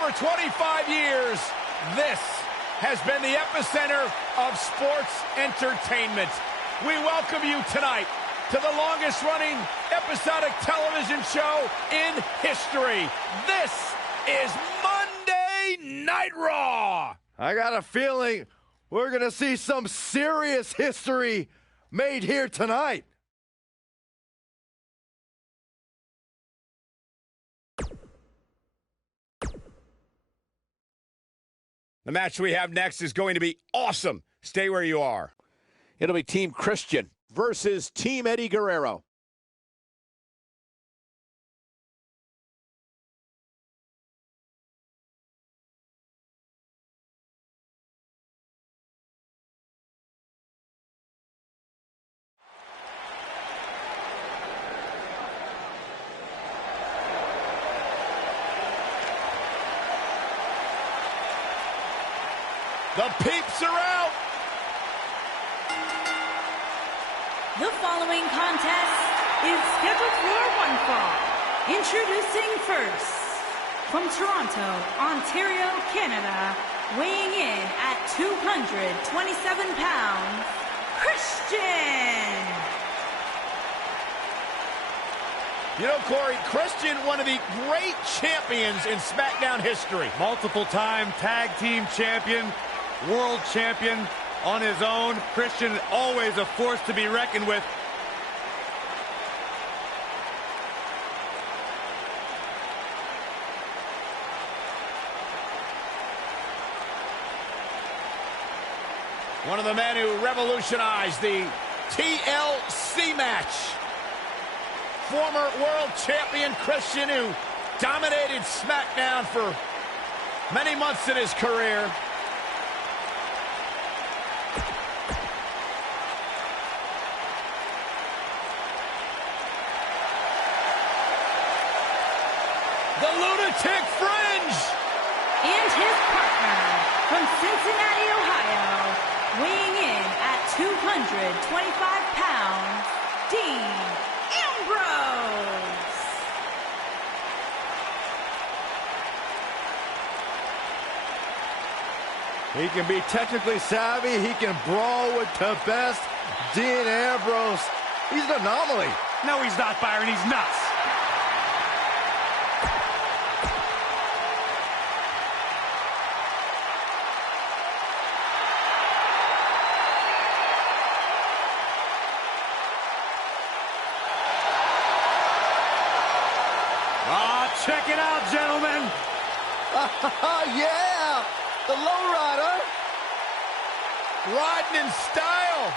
over 25 years, this has been the epicenter of sports entertainment. We welcome you tonight to the longest-running episodic television show in history. This is Monday Night Raw. I got a feeling we're going to see some serious history made here tonight. The match we have next is going to be awesome. Stay where you are. It'll be Team Christian versus Team Eddie Guerrero. The peeps are out. The following contest is scheduled for one fall. Introducing first, from Toronto, Ontario, Canada, weighing in at 227 pounds, Christian. You know, Corey, Christian, one of the great champions in SmackDown history. Multiple-time tag team champion, world champion on his own. Christian, always a force to be reckoned with. One of the men who revolutionized the TLC match. Former world champion Christian, who dominated SmackDown for many months in his career. The Lunatic Fringe! And his partner, from Cincinnati, Ohio, weighing in at 225 pounds, Dean Ambrose. He can be technically savvy. He can brawl with the best. Dean Ambrose, he's an anomaly. No, he's not, Byron. He's nuts. Check it out, gentlemen. Yeah, the lowrider. Riding in style.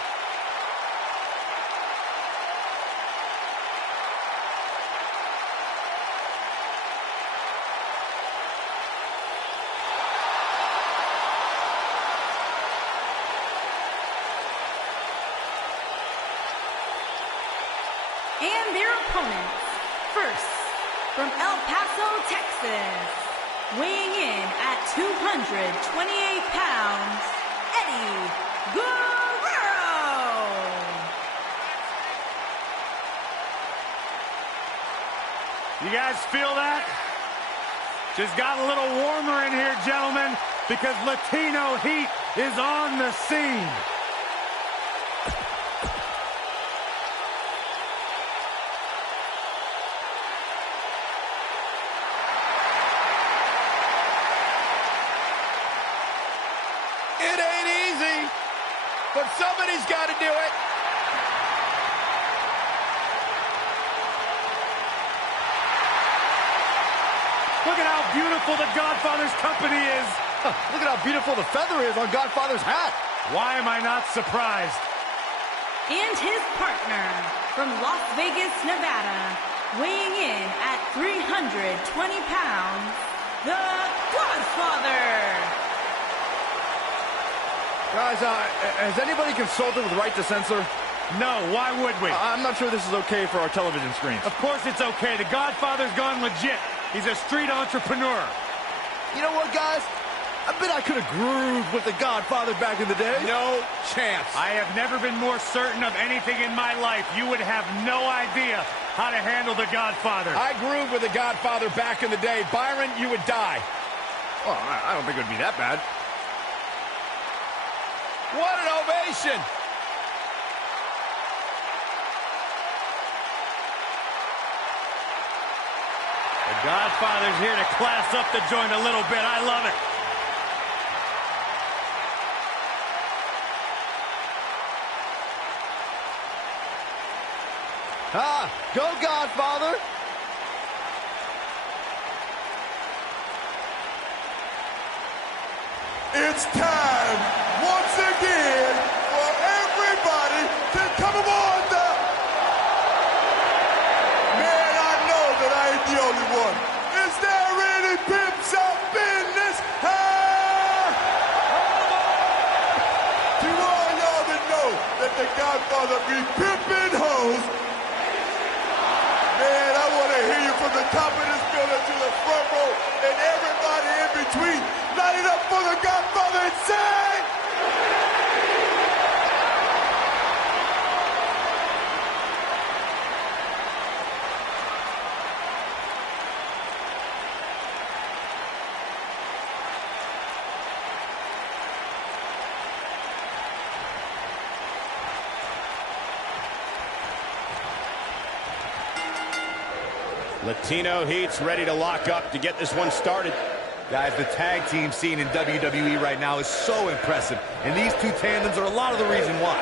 And their opponents, first, from El Paso, Texas, weighing in at 228 pounds, Eddie Guerrero. You guys feel that? Just got a little warmer in here, gentlemen, because Latino heat is on the scene. It ain't easy, but somebody's got to do it. Look at how beautiful the Godfather's company is. Look at how beautiful the feather is on Godfather's hat. Why am I not surprised? And his partner, from Las Vegas, Nevada, weighing in at 320 pounds, the Godfather. Guys, has anybody consulted with Right to Censor? No, why would we? I'm not sure this is okay for our television screens. Of course it's okay. The Godfather's gone legit. He's a street entrepreneur. You know what, guys? I bet I could have grooved with the Godfather back in the day. No chance. I have never been more certain of anything in my life. You would have no idea how to handle the Godfather. I grooved with the Godfather back in the day. Byron, you would die. Well, I don't think it would be that bad. What an ovation! The Godfather's here to class up the joint a little bit. I love it. Go Godfather! It's time, once again, for everybody to come aboard the... Man, I know that I ain't the only one. Is there any pimps up in this house? To all y'all that know that the Godfather be pimping hoes, man, I want to hear you from the top of this building to the front row and everybody in between. Light it up for the Godfather and say... Latino Heat's ready to lock up to get this one started. Guys, the tag team scene in WWE right now is so impressive, and these two tandems are a lot of the reason why.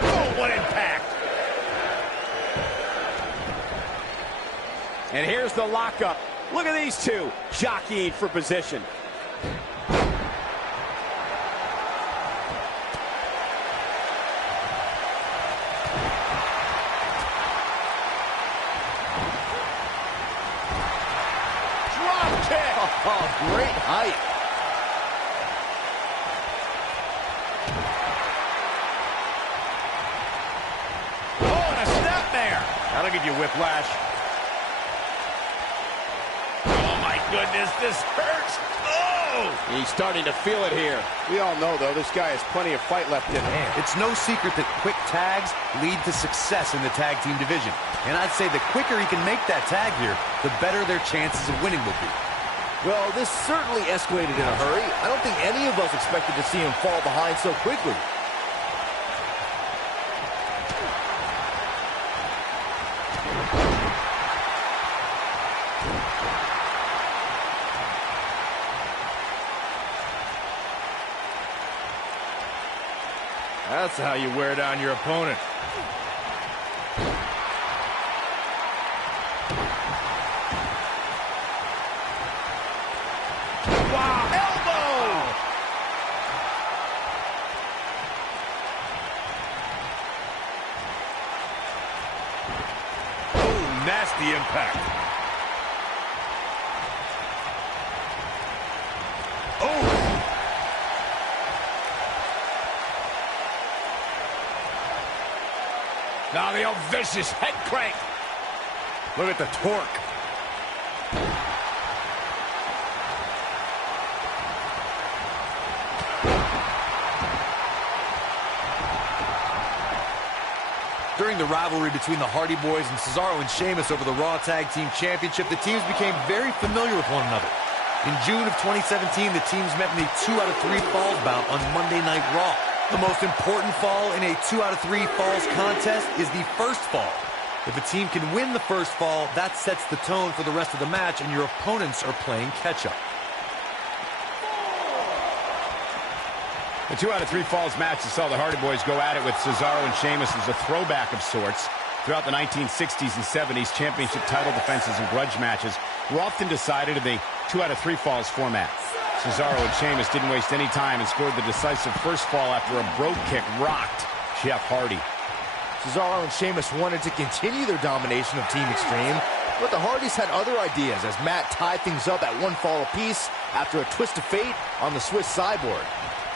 Oh, what impact! And here's the lockup. Look at these two jockeying for position. Oh, great height. Oh, and a snap there. That'll give you whiplash. Oh, my goodness, this hurts. Oh! He's starting to feel it here. We all know, though, this guy has plenty of fight left in him. It's no secret that quick tags lead to success in the tag team division. And I'd say the quicker he can make that tag here, the better their chances of winning will be. Well, this certainly escalated in a hurry. I don't think any of us expected to see him fall behind so quickly. That's how you wear down your opponent. Nasty impact. Oh! Now the old vicious head crank. Look at the torque. During the rivalry between the Hardy Boys and Cesaro and Sheamus over the Raw Tag Team Championship, the teams became very familiar with one another. In June of 2017, the teams met in a 2 out of 3 falls bout on Monday Night Raw. The most important fall in a 2 out of 3 falls contest is the first fall. If a team can win the first fall, that sets the tone for the rest of the match, and your opponents are playing catch-up. The 2 out of 3 falls match that saw the Hardy Boys go at it with Cesaro and Sheamus was a throwback of sorts. Throughout the 1960s and 70s, championship title defenses and grudge matches were often decided in the 2 out of 3 falls format. Cesaro and Sheamus didn't waste any time and scored the decisive first fall after a brogue kick rocked Jeff Hardy. Cesaro and Sheamus wanted to continue their domination of Team Extreme, but the Hardys had other ideas as Matt tied things up at 1 fall apiece after a twist of fate on the Swiss sideboard.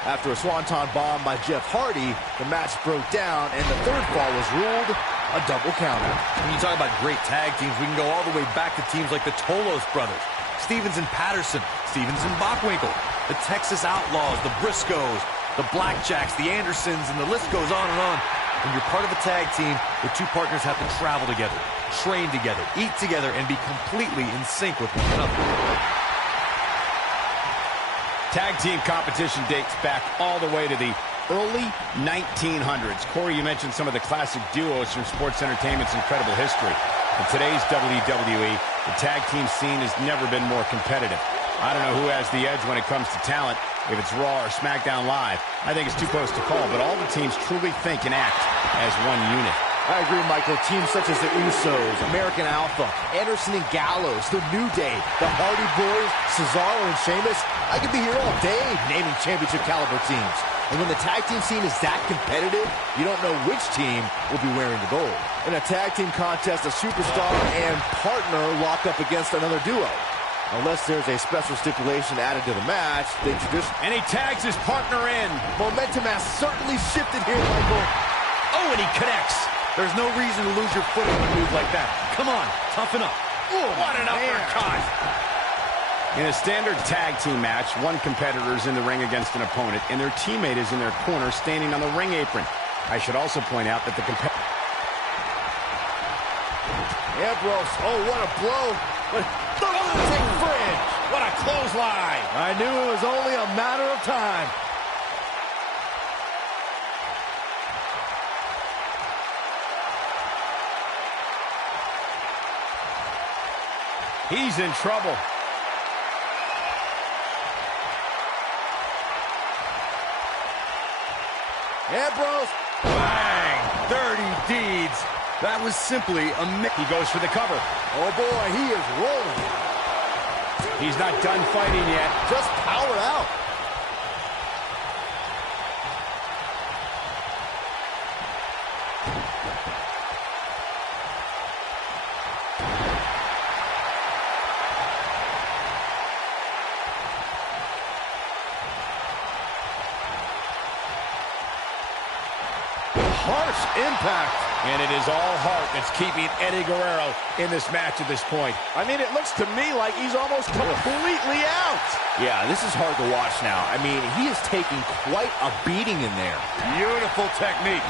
After a swanton bomb by Jeff Hardy, the match broke down and the third fall was ruled a double counter. When you talk about great tag teams, we can go all the way back to teams like the Tolos brothers, Stevens and Patterson, Stevens and Bockwinkel, the Texas Outlaws, the Briscoes, the Blackjacks, the Andersons, and the list goes on and on. When you're part of a tag team, the two partners have to travel together, train together, eat together, and be completely in sync with one another. Tag team competition dates back all the way to the early 1900s. Corey, you mentioned some of the classic duos from sports entertainment's incredible history. In today's WWE, the tag team scene has never been more competitive. I don't know who has the edge when it comes to talent, if it's Raw or SmackDown Live. I think it's too close to call, but all the teams truly think and act as one unit. I agree, Michael. Teams such as the Usos, American Alpha, Anderson and Gallows, The New Day, the Hardy Boys, Cesaro and Sheamus. I could be here all day naming championship caliber teams. And when the tag team scene is that competitive, you don't know which team will be wearing the gold. In a tag team contest, a superstar and partner lock up against another duo. Unless there's a special stipulation added to the match, they traditionally... And he tags his partner in. Momentum has certainly shifted here, Michael. Oh, and he connects. There's no reason to lose your footing on a move like that. Come on, toughen up. Ooh, what an uppercut. In a standard tag team match, one competitor is in the ring against an opponent, and their teammate is in their corner standing on the ring apron. I should also point out that the competitor... Ambrose, oh, what a blow. The lunatic fringe. What a clothesline. I knew it was only a matter of time. He's in trouble. Ambrose. Bang! Dirty deeds. That was simply He goes for the cover. Oh, boy, he is rolling. He's not done fighting yet. Just power out. Harsh impact. And it is all heart that's keeping Eddie Guerrero in this match at this point. I mean, it looks to me like he's almost completely out. Yeah, this is hard to watch now. I mean, he is taking quite a beating in there. beautiful technique.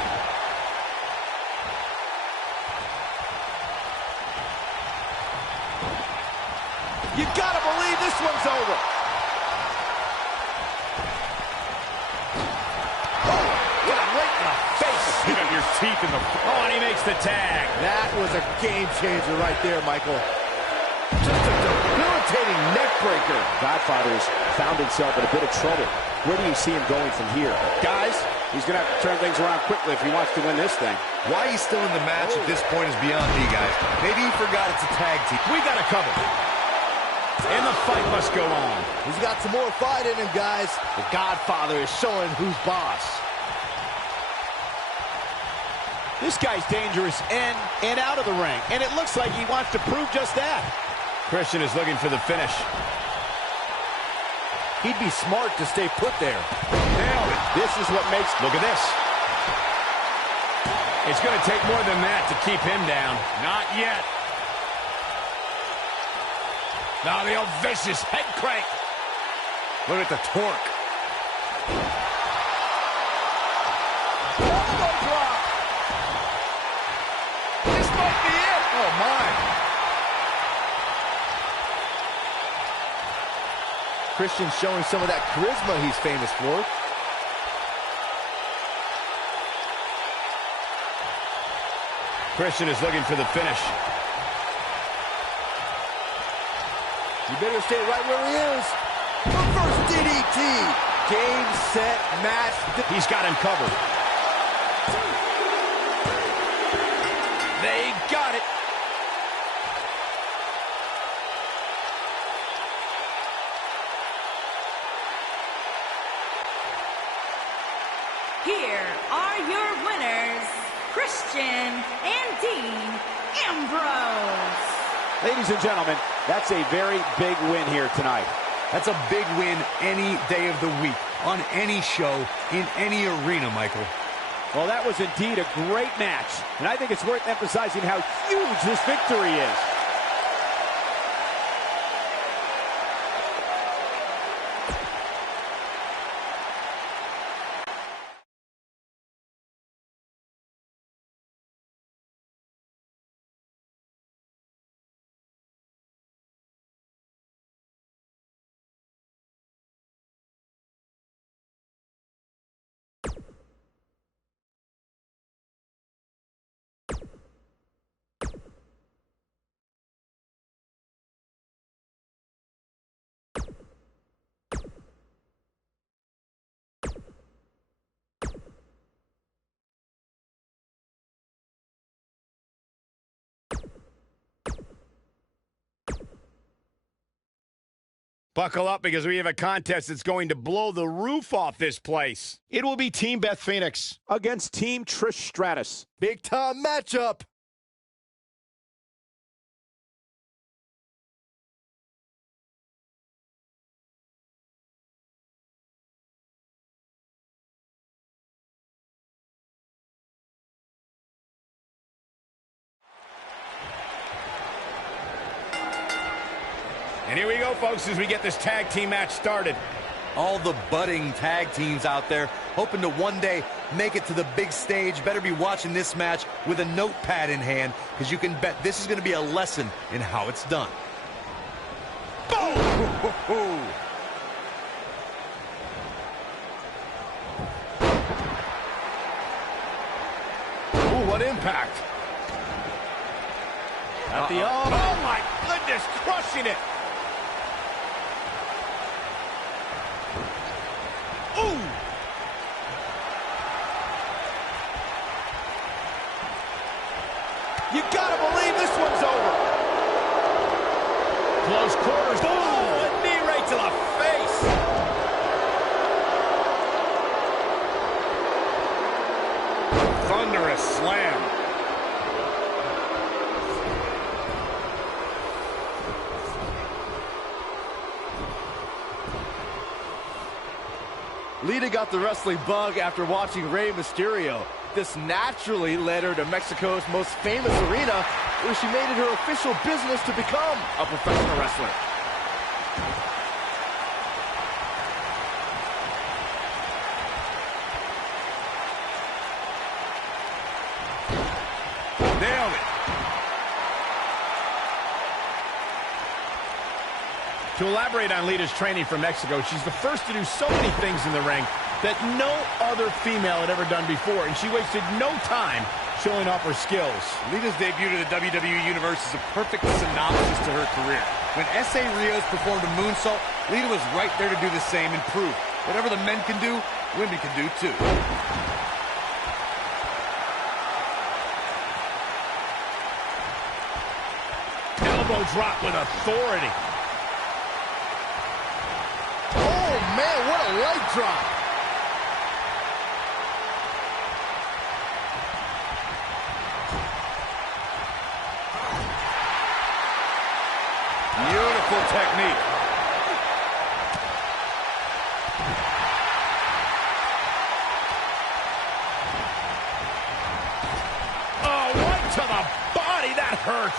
You gotta believe this one's over. Your teeth in the... Oh, and he makes the tag. That was a game changer right there, Michael. Just a debilitating neck breaker. Godfather's found himself in a bit of trouble. Where do you see him going from here? Guys, he's going to have to turn things around quickly if he wants to win this thing. Why he's still in the match at this point is beyond me, guys. Maybe he forgot it's a tag team. We got to cover. And the fight must go on. He's got some more fight in him, guys. The Godfather is showing who's boss. This guy's dangerous in and out of the ring, and it looks like he wants to prove just that. Christian is looking for the finish. He'd be smart to stay put there. Nailed it. This is what makes... Look at this. It's going to take more than that to keep him down. Not yet. Now the old vicious head crank. Look at the torque. Oh, my. Christian's showing some of that charisma he's famous for. Christian is looking for the finish. You better stay right where he is. Reverse DDT. Game, set, match. He's got him covered. They got it. Here are your winners, Christian and Dean Ambrose. Ladies and gentlemen, that's a very big win here tonight. That's a big win any day of the week, on any show, in any arena, Michael. Well, that was indeed a great match, and I think it's worth emphasizing how huge this victory is. Buckle up because we have a contest that's going to blow the roof off this place. It will be Team Beth Phoenix against Team Trish Stratus. Big time matchup. And here we go, folks, as we get this tag team match started. All the budding tag teams out there hoping to one day make it to the big stage better be watching this match with a notepad in hand, because you can bet this is going to be a lesson in how it's done. Boom! Ooh, what impact. At the arm. Oh, my goodness, crushing it. Ooh! You gotta believe this one's over. Close quarters. Oh, a knee right to the face. Thunderous slam. Lita got the wrestling bug after watching Rey Mysterio. This naturally led her to Mexico's most famous arena, where she made it her official business to become a professional wrestler. Nailed it. To elaborate on Lita's training from Mexico, she's the first to do so many things in the ring that no other female had ever done before, and she wasted no time showing off her skills. Lita's debut to the WWE Universe is a perfect synopsis to her career. When S.A. Rios performed a moonsault, Lita was right there to do the same and prove whatever the men can do, women can do too. Elbow drop with authority. Oh, man, what a leg drop. Beautiful technique. Oh, right to the body. That hurt.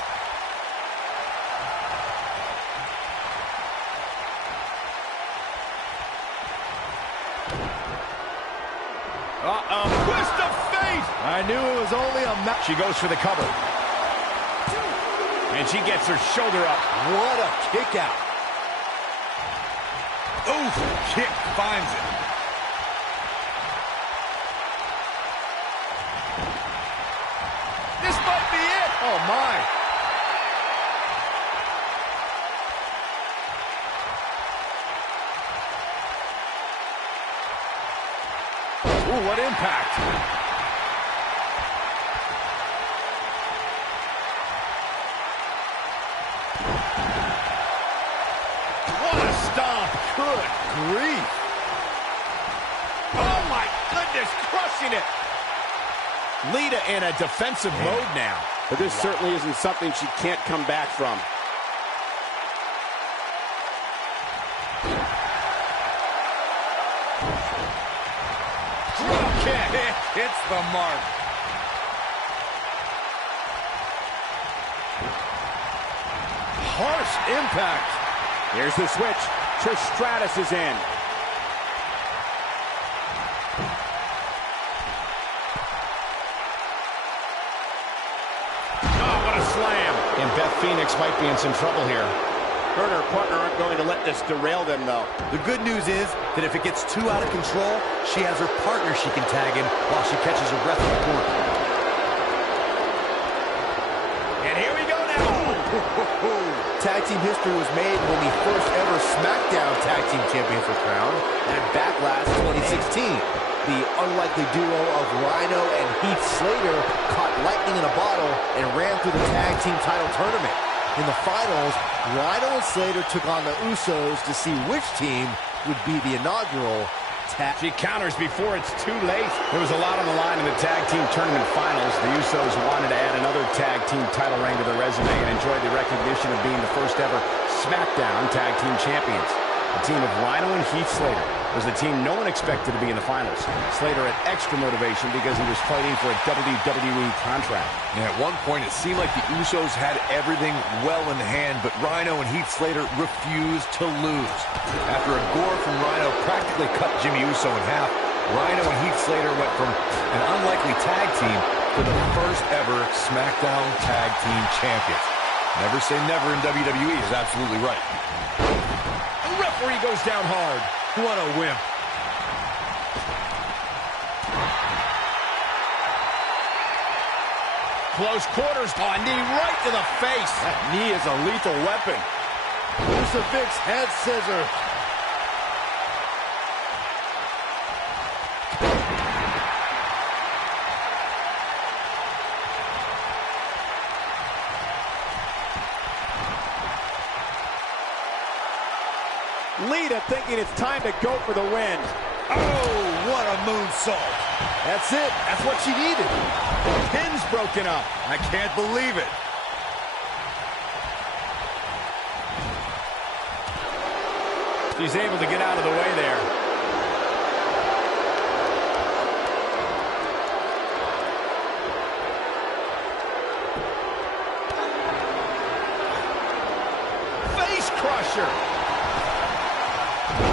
Uh-oh. Twist of fate. I knew it was only a match. She goes for the cover. And she gets her shoulder up. What a kick out. Oof, kick finds it. This might be it. Oh, my. Ooh, what impact. Good grief. Oh, my goodness, crushing it. Lita in a defensive mode now. But this certainly isn't something she can't come back from. Drop kick. It hits the mark. Harsh impact. Here's the switch. Trish Stratus is in. Oh, what a slam. And Beth Phoenix might be in some trouble here. Her and her partner aren't going to let this derail them, though. The good news is that if it gets too out of control, she has her partner she can tag in while she catches her breath in the corner. And here we go now. Tag team history was made when the first ever SmackDown Tag Team Champions were crowned at Backlash 2016. The unlikely duo of Rhino and Heath Slater caught lightning in a bottle and ran through the tag team title tournament. In the finals, Rhino and Slater took on the Usos to see which team would be the inaugural tag. She counters before it's too late. There was a lot on the line in the tag team tournament finals. The Usos wanted to add another tag team title reign to their resume and enjoyed the recognition of being the first ever SmackDown tag team champions. The team of Rhino and Heath Slater was the team no one expected to be in the finals. Slater had extra motivation because he was fighting for a WWE contract. And at one point, it seemed like the Usos had everything well in hand, but Rhino and Heath Slater refused to lose. After a gore from Rhino practically cut Jimmy Uso in half, Rhino and Heath Slater went from an unlikely tag team to the first ever SmackDown Tag Team Champions. Never say never in WWE is absolutely right. The referee goes down hard. What a wimp. Close quarters. Oh, a knee right to the face. That knee is a lethal weapon. Crucifix head scissor. Lita thinking it's time to go for the win. Oh, what a moonsault. That's it. That's what she needed. The pin's broken up. I can't believe it. She's able to get out of the way there. Face crusher.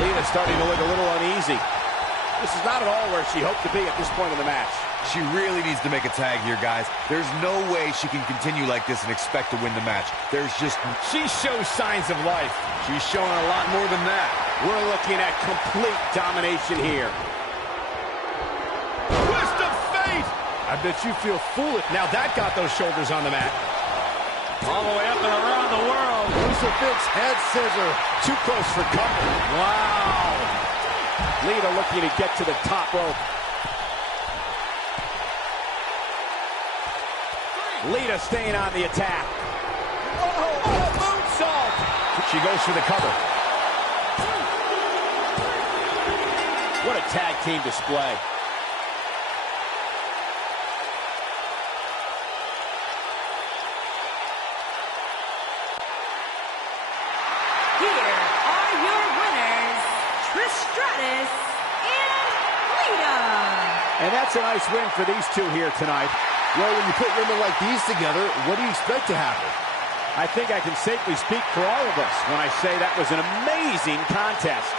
Lita's starting to look a little uneasy. This is not at all where she hoped to be at this point in the match. She really needs to make a tag here, guys. There's no way she can continue like this and expect to win the match. There's just... She shows signs of life. She's showing a lot more than that. We're looking at complete domination here. Twist of fate. I bet you feel foolish. Now that got those shoulders on the mat. All the way up and around the world. Crucifix head scissor. Too close for comfort. Wow. Lita looking to get to the top rope. Lita staying on the attack. Oh, moonsault. She goes for the cover. What a tag team display. Here are your winners, Trish Stratus and Lita. And that's a nice win for these two here tonight. Well, when you put women like these together, what do you expect to happen? I think I can safely speak for all of us when I say that was an amazing contest.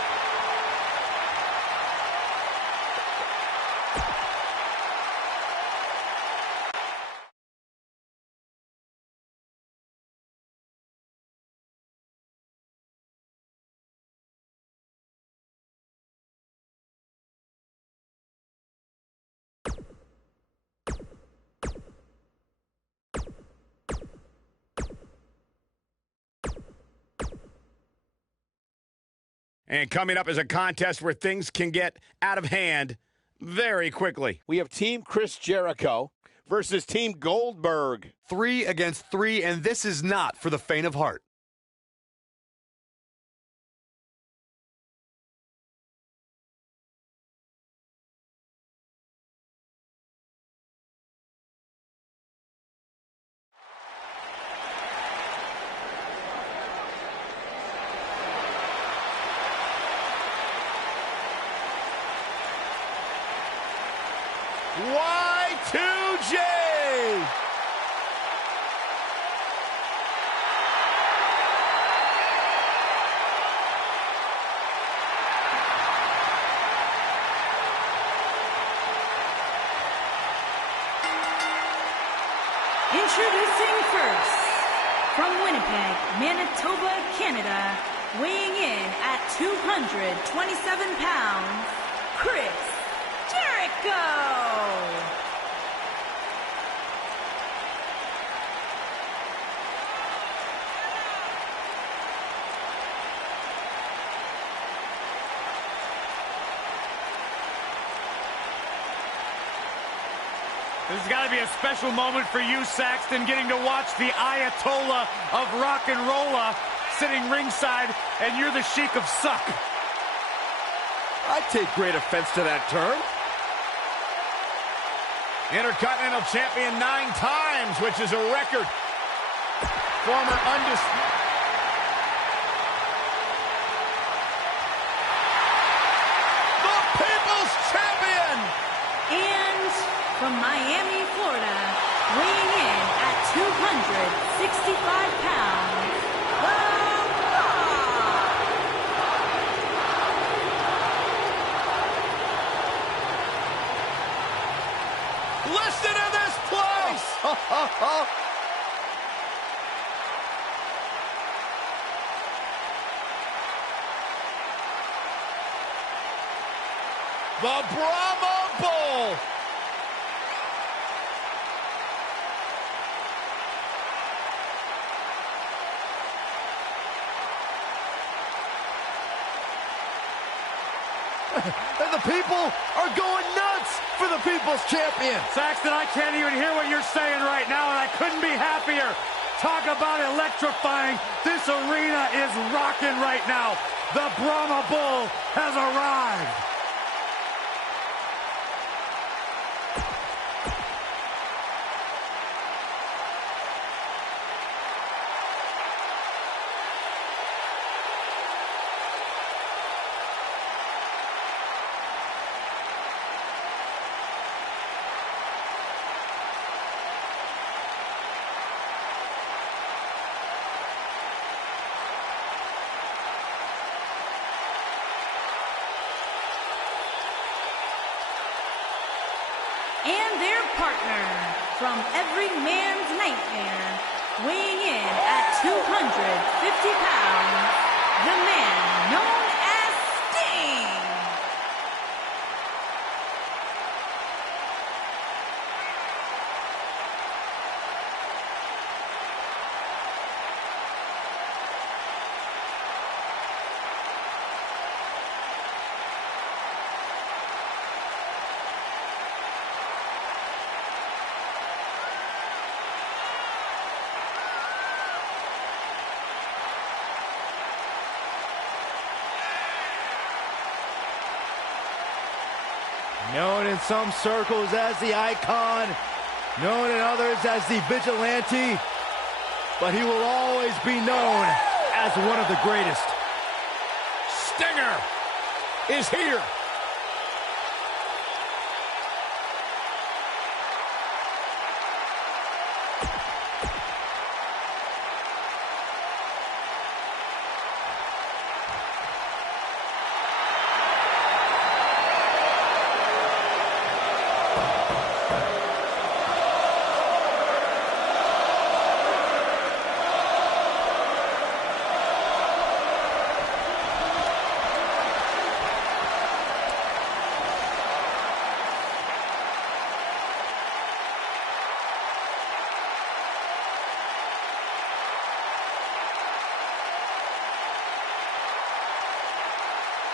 And coming up is a contest where things can get out of hand very quickly. We have Team Chris Jericho versus Team Goldberg. 3 against 3, and this is not for the faint of heart. Y2J. Introducing first, from Winnipeg, Manitoba, Canada, weighing in at 227 pounds, Chris Jericho! This has got to be a special moment for you, Saxton, getting to watch the Ayatollah of rock and rolla sitting ringside, and you're the Sheik of Suck. I take great offense to that term. Intercontinental Champion 9 times, which is a record. Former undisputed. The People's Champion! And from Miami, Florida, weighing in at 265 pounds, The Rock! Listen to this place! The Brahma Bull! And the people are going nuts for the People's Champion. Saxton, I can't even hear what you're saying right now, and I couldn't be happier. Talk about electrifying. This arena is rocking right now. The Brahma Bull has arrived. And their partner from every man's nightmare, weighing in at 250 pounds, the man known as Sting. Known in some circles as the Icon, known in others as the Vigilante, but he will always be known as one of the greatest. Stinger is here.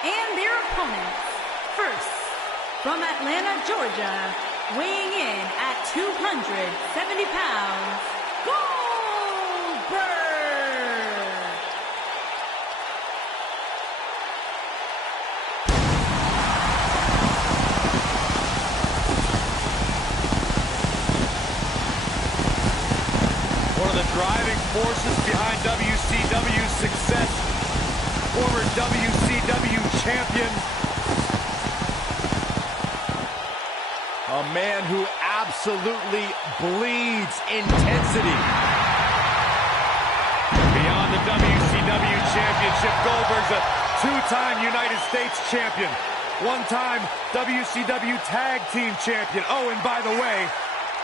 And their opponents, first, from Atlanta, Georgia, weighing in at 270 pounds, Goldberg! One of the driving forces behind WCW's success, former WCW champion. A man who absolutely bleeds intensity. Beyond the WCW championship, Goldberg's a two-time United States champion, one-time WCW tag team champion. Oh, and by the way,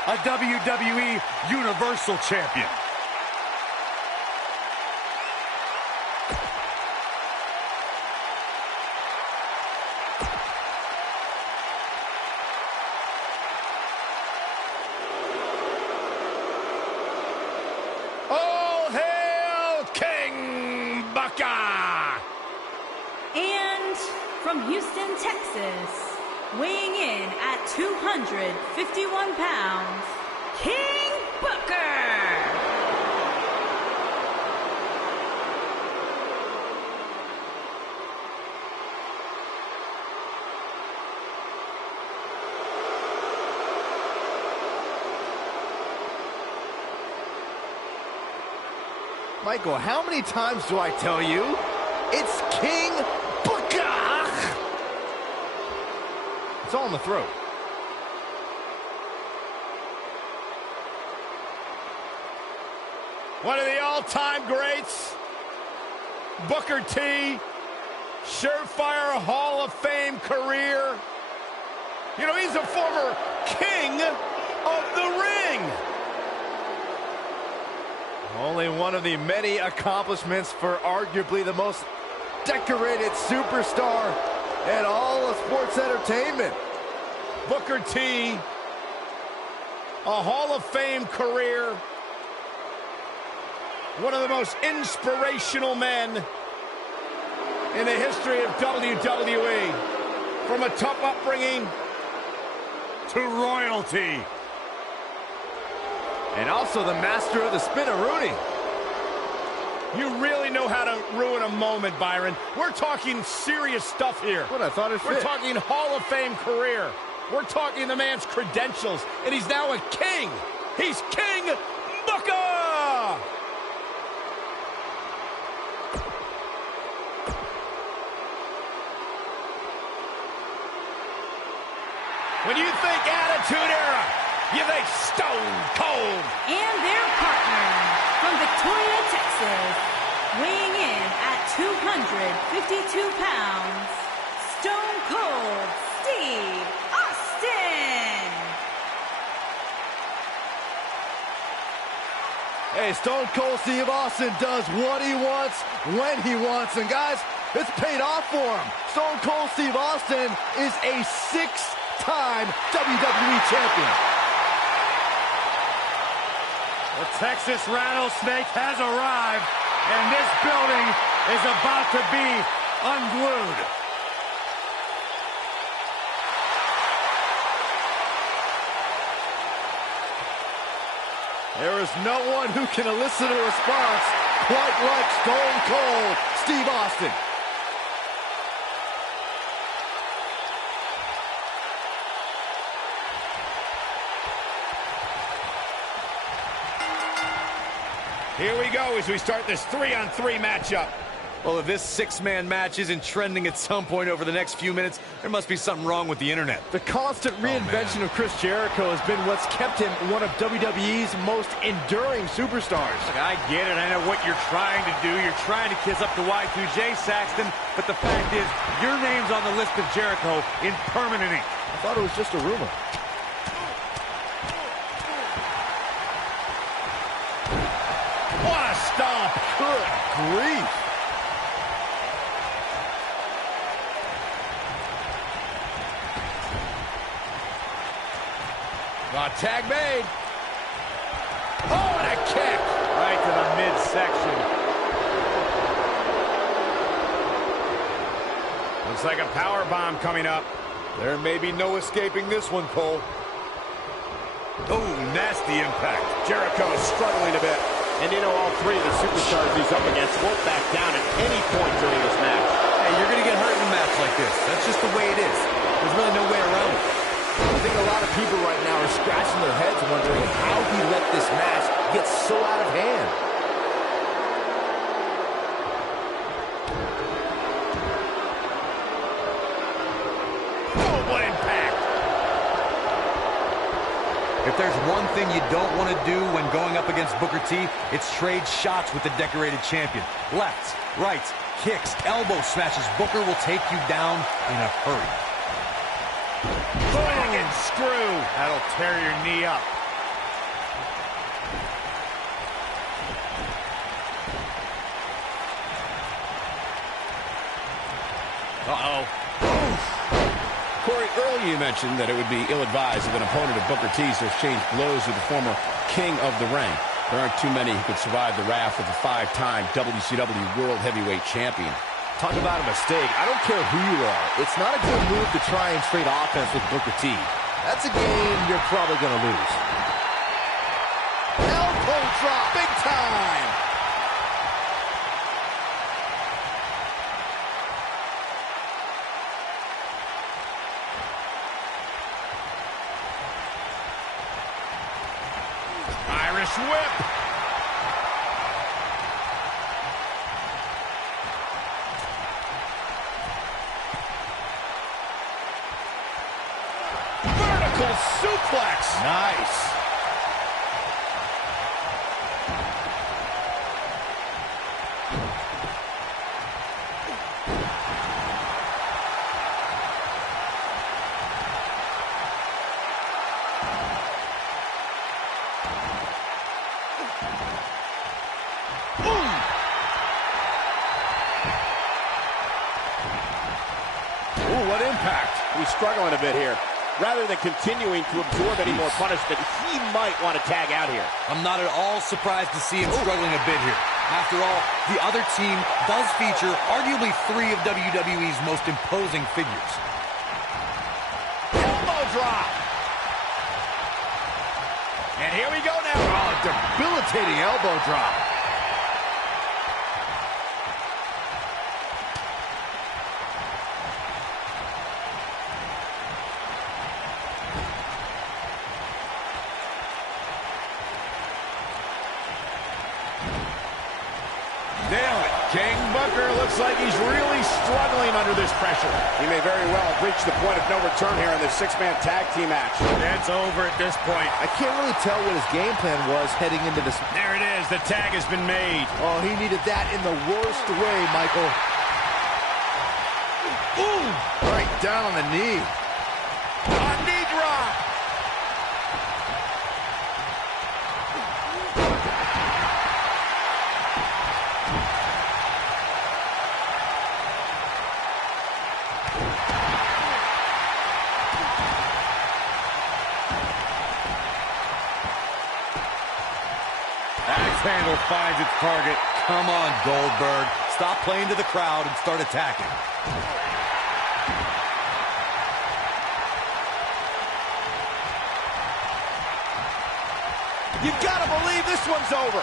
a WWE Universal champion. All hail King Baka! And from Houston, Texas, weighing in at 251 pounds, King Booker. Michael, how many times do I tell you? It's King Booker! It's all in the throat. One of the all-time greats, Booker T, surefire Hall of Fame career. You know, he's a former king of the ring. Only one of the many accomplishments for arguably the most decorated superstar in all of sports entertainment. Booker T, a Hall of Fame career. One of the most inspirational men in the history of WWE. From a tough upbringing to royalty. And also the master of the spin-a-rooney. You really know how to ruin a moment, Byron. We're talking serious stuff here. What, I thought it fit. We're talking Hall of Fame career. We're talking the man's credentials, and he's now a king. He's King Booker! When you think Attitude Era, you think Stone Cold. And their partner from Victoria, Texas, weighing in at 252 pounds, Stone Cold Steve Austin. Hey, Stone Cold Steve Austin does what he wants, when he wants. And guys, it's paid off for him. Stone Cold Steve Austin is a six-time WWE champion. The Texas Rattlesnake has arrived, and this building is about to be unglued. There is no one who can elicit a response quite like Stone Cold Steve Austin. Here we go as we start this 3-on-3 matchup. Well, if this six-man match isn't trending at some point over the next few minutes, there must be something wrong with the internet. The constant reinvention of Chris Jericho has been what's kept him one of WWE's most enduring superstars. Look, I get it. I know what you're trying to do. You're trying to kiss up to Y2J, Saxton. But the fact is, your name's on the list of Jericho in permanent ink. I thought it was just a rumor. What a stomp. Good grief. Tag made. Oh, and a kick. Right to the midsection. Looks like a power bomb coming up. There may be no escaping this one, Cole. Oh, nasty impact. Jericho is struggling a bit. And you know, all three of the superstars he's up against won't back down at any point during this match. Hey, you're going to get hurt in a match like this. That's just the way it is. There's really no way around it. I think a lot of people right now are scratching their heads wondering how he let this match get so out of hand. Oh, what impact. If there's one thing you don't want to do when going up against Booker T, it's trade shots with the decorated champion. Lefts, rights, kicks, elbow smashes. Booker will take you down in a hurry. Dragon screw. That'll tear your knee up. Uh-oh. Corey, earlier you mentioned that it would be ill-advised if an opponent of Booker T's to exchange blows with the former king of the ring. There aren't too many who could survive the wrath of the five-time WCW World Heavyweight Champion. Talk about a mistake. I don't care who you are. It's not a good move to try and trade offense with Booker T. That's a game you're probably going to lose. Elbow drop, big time. Irish whip. Vertical suplex. Nice. What impact. He's struggling a bit here. Rather than continuing to absorb any more punishment, he might want to tag out here. I'm not at all surprised to see him struggling a bit here. After all, the other team does feature arguably 3 of WWE's most imposing figures. Elbow drop. And here we go now. Oh, debilitating elbow drop. Nail it. King Booker looks like he's really struggling under this pressure. He may very well have reached the point of no return here in this 6-man tag team match. It's over at this point. I can't really tell what his game plan was heading into this. There it is. The tag has been made. Oh, he needed that in the worst way, Michael. Ooh! Right down on the knee. A knee drop. Axe handle finds its target. Come on, Goldberg. Stop playing to the crowd and start attacking. You've got to believe this one's over.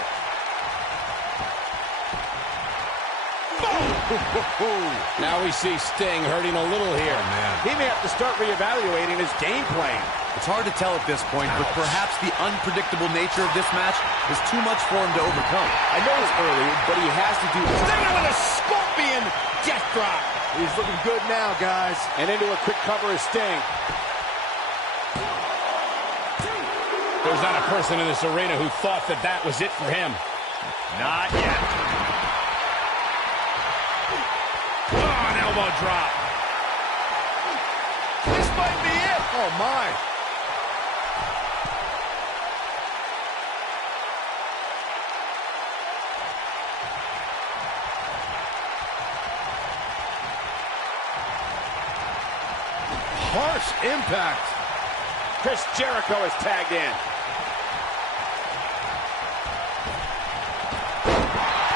Now we see Sting hurting a little here. Oh, man. He may have to start reevaluating his game plan. It's hard to tell at this point, but perhaps the unpredictable nature of this match is too much for him to overcome. I know it's early, but he has to do it. Sting with a scorpion death drop. He's looking good now, guys. And into a quick cover is Sting. There's not a person in this arena who thought that that was it for him. Not yet. Oh, an elbow drop. This might be it. Oh, my. Harsh impact. Chris Jericho is tagged in.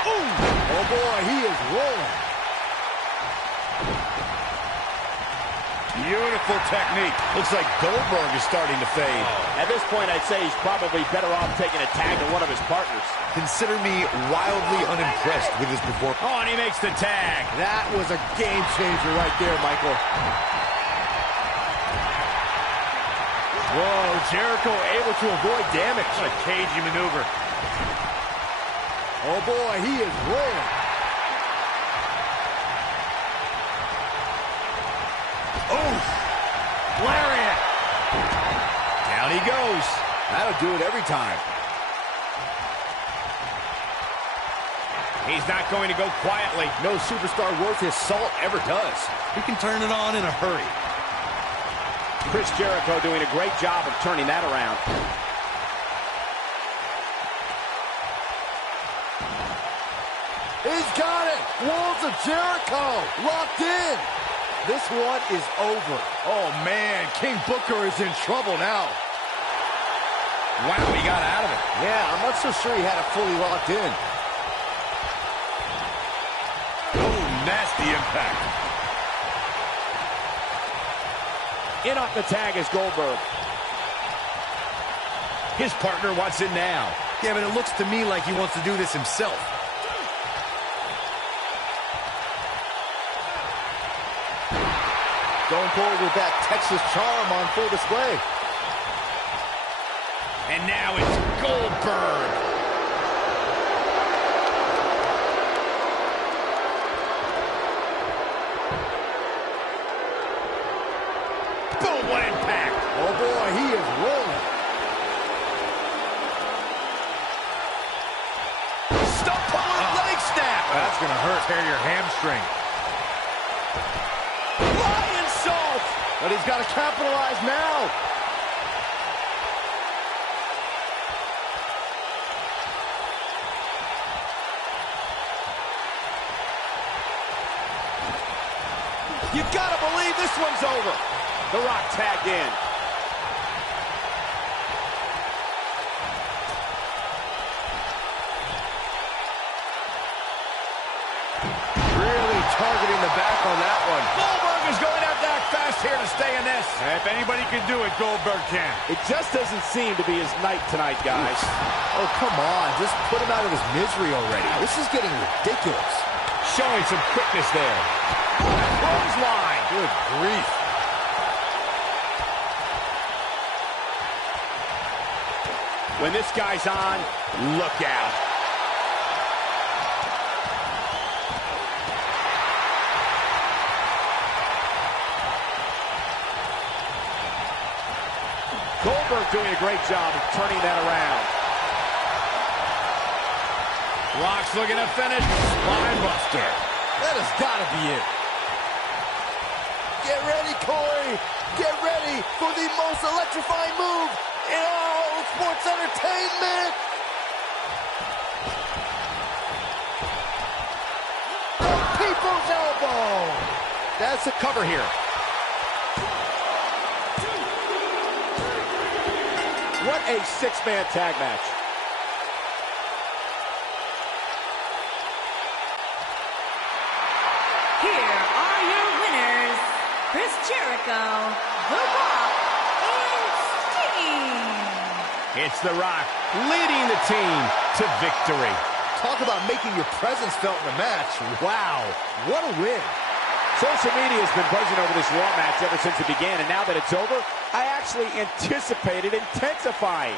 Ooh. Oh, boy, he is rolling. Beautiful technique. Looks like Goldberg is starting to fade. At this point, I'd say he's probably better off taking a tag to one of his partners. Consider me wildly unimpressed with his performance. Oh, and he makes the tag. That was a game changer right there, Michael. Whoa, Jericho able to avoid damage. What a cagey maneuver. Oh, boy, he is rolling. Oh, lariat. Down he goes. That'll do it every time. He's not going to go quietly. No superstar worth his salt ever does. He can turn it on in a hurry. Chris Jericho doing a great job of turning that around. He's got it. Walls of Jericho locked in. This one is over. Oh, man, King Booker is in trouble now. Wow, he got out of it. Yeah, I'm not so sure he had it fully locked in. Oh, nasty impact. In off the tag is Goldberg. His partner wants in now. Yeah, but it looks to me like he wants to do this himself. Stone Cold with that Texas charm on full display. And now it's Goldberg. Boom, what impact. Oh boy, he is rolling. Stump pull with leg snap. That's going to hurt. Tear your hamstring. Lion salt. But he's got to capitalize now. You gotta believe this one's over. The Rock tagged in. Really targeting the back on that one. Goldberg is going out that fast here to stay in this. If anybody can do it, Goldberg can. It just doesn't seem to be his night tonight, guys. Oh, come on. Just put him out of his misery already. This is getting ridiculous. Showing some quickness there. Clothesline. Good grief. When this guy's on, look out. Goldberg doing a great job of turning that around. Rock's looking to finish. Spine buster. That has got to be it. Get ready, Corey. Get ready for the most electrifying move in all sports entertainment. The People's Elbow. That's a cover here. What a six-man tag match. Here are your winners, Chris Jericho, The Rock, and Sting. It's The Rock leading the team to victory. Talk about making your presence felt in the match. Wow, what a win. Social media has been buzzing over this Raw match ever since it began, and now that it's over, I actually anticipate it intensifying.